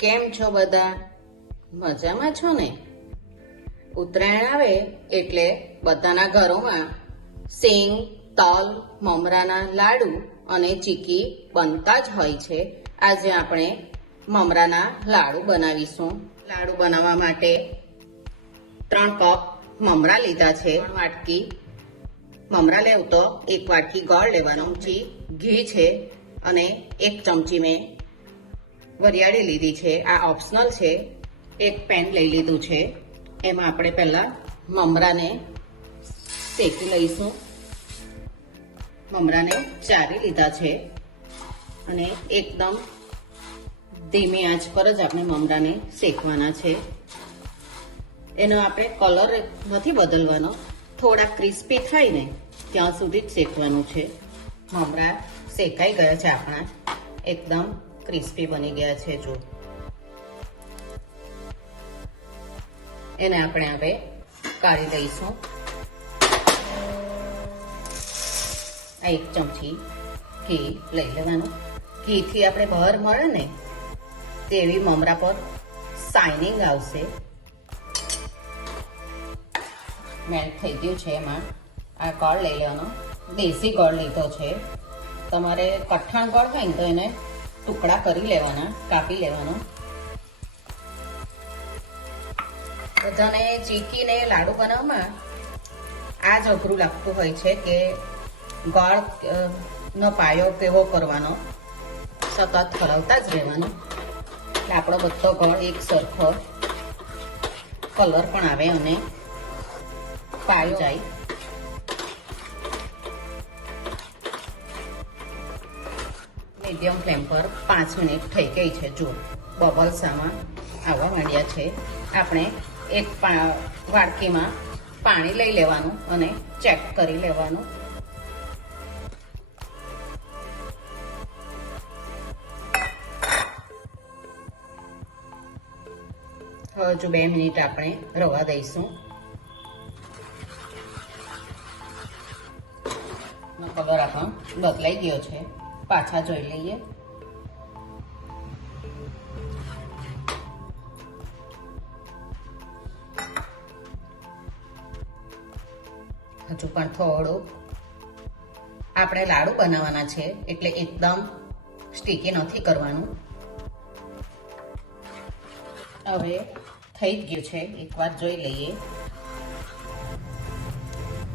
કેમ છો બધા? મજામાં છો ને? ઉત્તરાયણ આવે એટલે બધાના ઘરોમાં સિંગ, તલ, મમરાના લાડુ અને ચીકી બનતા જ હોય છે. આજે આપણે મમરાના લાડુ બનાવીશું. લાડુ બનાવવા માટે 3 કપ મમરા લીધા છે. 3 વાટકી મમરા લેવું તો 1 વાટકી ગોળ લેવાનો, ઘી છે અને 1 ચમચી મેં વરિયાળી લીધી છે. આ ઓપ્શનલ છે. 1 પેન લઈ લીધું છે. એમાં આપણે પહેલા મમરાને શેકી લઈશું. મમરાને ચારી લીધા છે અને એકદમ ધીમી આંચ પર જ આપણે મમરાને શેકવાના છે. એનો આપણે કલર નથી બદલવાનો, થોડા ક્રિસ્પી થાય ને ત્યાં સુધી જ શેકવાનું છે. મમરા શેકાઈ ગયા છે, આપણા એકદમ ક્રિસ્પી બની ગયા છે. જો એને આપણે હવે કાઢી દઈશું. આ 1 ચમચી ઘી લઈ લેવાનું. ઘીથી આપણે બહાર મળે ને તેવી મમરા પર શાઇનિંગ આવશે. મેલ્ટ થઈ ગયું છે. એમાં આ ગોળ લઈ લેવાનો. દેશી ગોળ લીધો છે. તમારે કઠણ ગોળ હોય ને તો એને ટુકડા કરી લેવાના, કાપી લેવાનો. બધાને ચીકીને લાડુ બનાવવામાં આ જ અઘરું લાગતું હોય છે કે ગોળ નો પાયો કેવો કરવાનો, સતત હલાવતા જ રહેવાનું એટલે આપણો બધો ગોળ એક સરખો કલર પણ આવે અને પાયો જાય. મીડિયમ ફ્લેમ પર 5 મિનિટ થઈ ગઈ છે. જો બબલ્સ આમાં આવવા માંડ્યા છે. આપણે એક વાડકીમાં પાણી લઈ લેવાનું અને ચેક કરી લેવાનું. હજુ 2 મિનિટ આપણે રવા દઈશું. કલર આપણો બદલાઈ ગયો છે. પાછા જોઈ લઈએ. હજુ પણ થોડું. આપણે લાડુ બનાવવાના છે એટલે એકદમ સ્ટીકી નથી કરવાનું. હવે થઈ જ ગયું છે. એકવાર જોઈ લઈએ.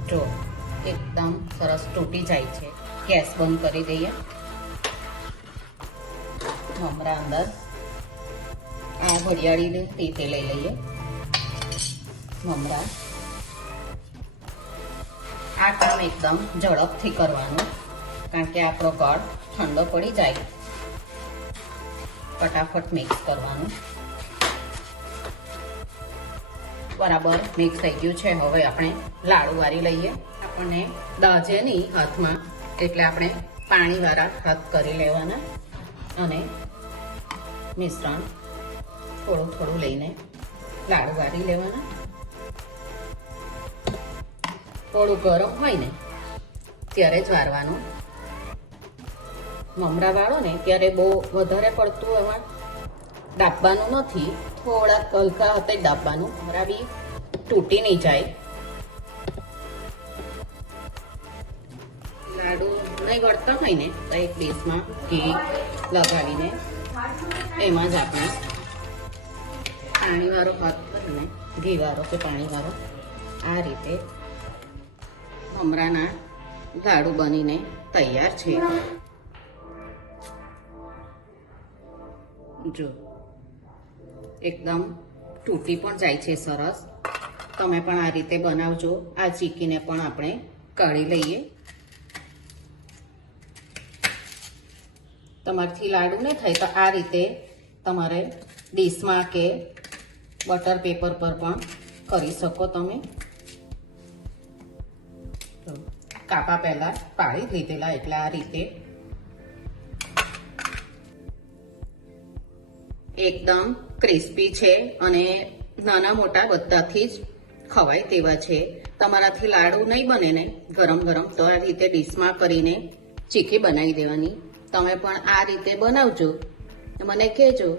જો એકદમ સરસ તૂટી જાય છે. ગેસ બંધ કરી દઈએ. મમરા અંદર આ વરિયાળીને તે લઈ લઈએ. મમરા આ કામ એકદમ ઝડપથી કરવાનું કારણ કે આપણો ગોળ ઠંડો પડી જાય. ફટાફટ મિક્સ કરવાનું. બરાબર મિક્સ થઈ ગયું છે. હવે આપણે લાડુ વારી લઈએ. આપણને દાજે નહીં હાથમાં એટલે આપણે પાણીવાળા હાથ કરી લેવાના અને મિશ્રણ થોડું થોડું લઈને લાડુ વારી લેવાના. થોડું ગરમ હોય ને ત્યારે જ વારવાનું. મમરા વાળો ને ત્યારે બહુ વધારે પડતું એમાં દાબવાનું નથી. થોડા હલકા હાથે જ દાબવાનું. મમરા બી તૂટી નહીં જાય. લાડુ નહીં વળતા હોય ને તો એક ડીશમાં ઘી લગાવીને એમાં જ આપણે પાણીવાળો હાથ કરીને ઘીવાળો કે પાણીવાળો આ રીતે મમરાના લાડુ બનીને તૈયાર છે. જો એકદમ તૂટી પણ જાય છે સરસ. તમે પણ આ રીતે બનાવજો. આ ચીકીને પણ આપણે કાઢી લઈએ. તમારથી લાડુ નહીં થાય તો આ રીતે તમારે ડીશમાં કે બટર પેપર પર પણ કરી શકો તમે. કાપા પહેલા પાડી લીધેલા એટલે આ રીતે એકદમ ક્રિસ્પી છે અને નાના મોટા બધાથી જ ખવાય તેવા છે. તમારાથી લાડુ નહીં બને ને ગરમ ગરમ તો આ રીતે ડીશમાં કરીને ચીકી બનાવી દેવાની. તમે પણ આ રીતે બનાવજો. મને કહેજો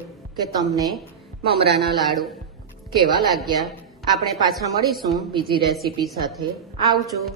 કે તમને મમરાના લાડુ કેવા લાગ્યા. આપણે પાછા મળીશું બીજી રેસીપી સાથે. આવજો.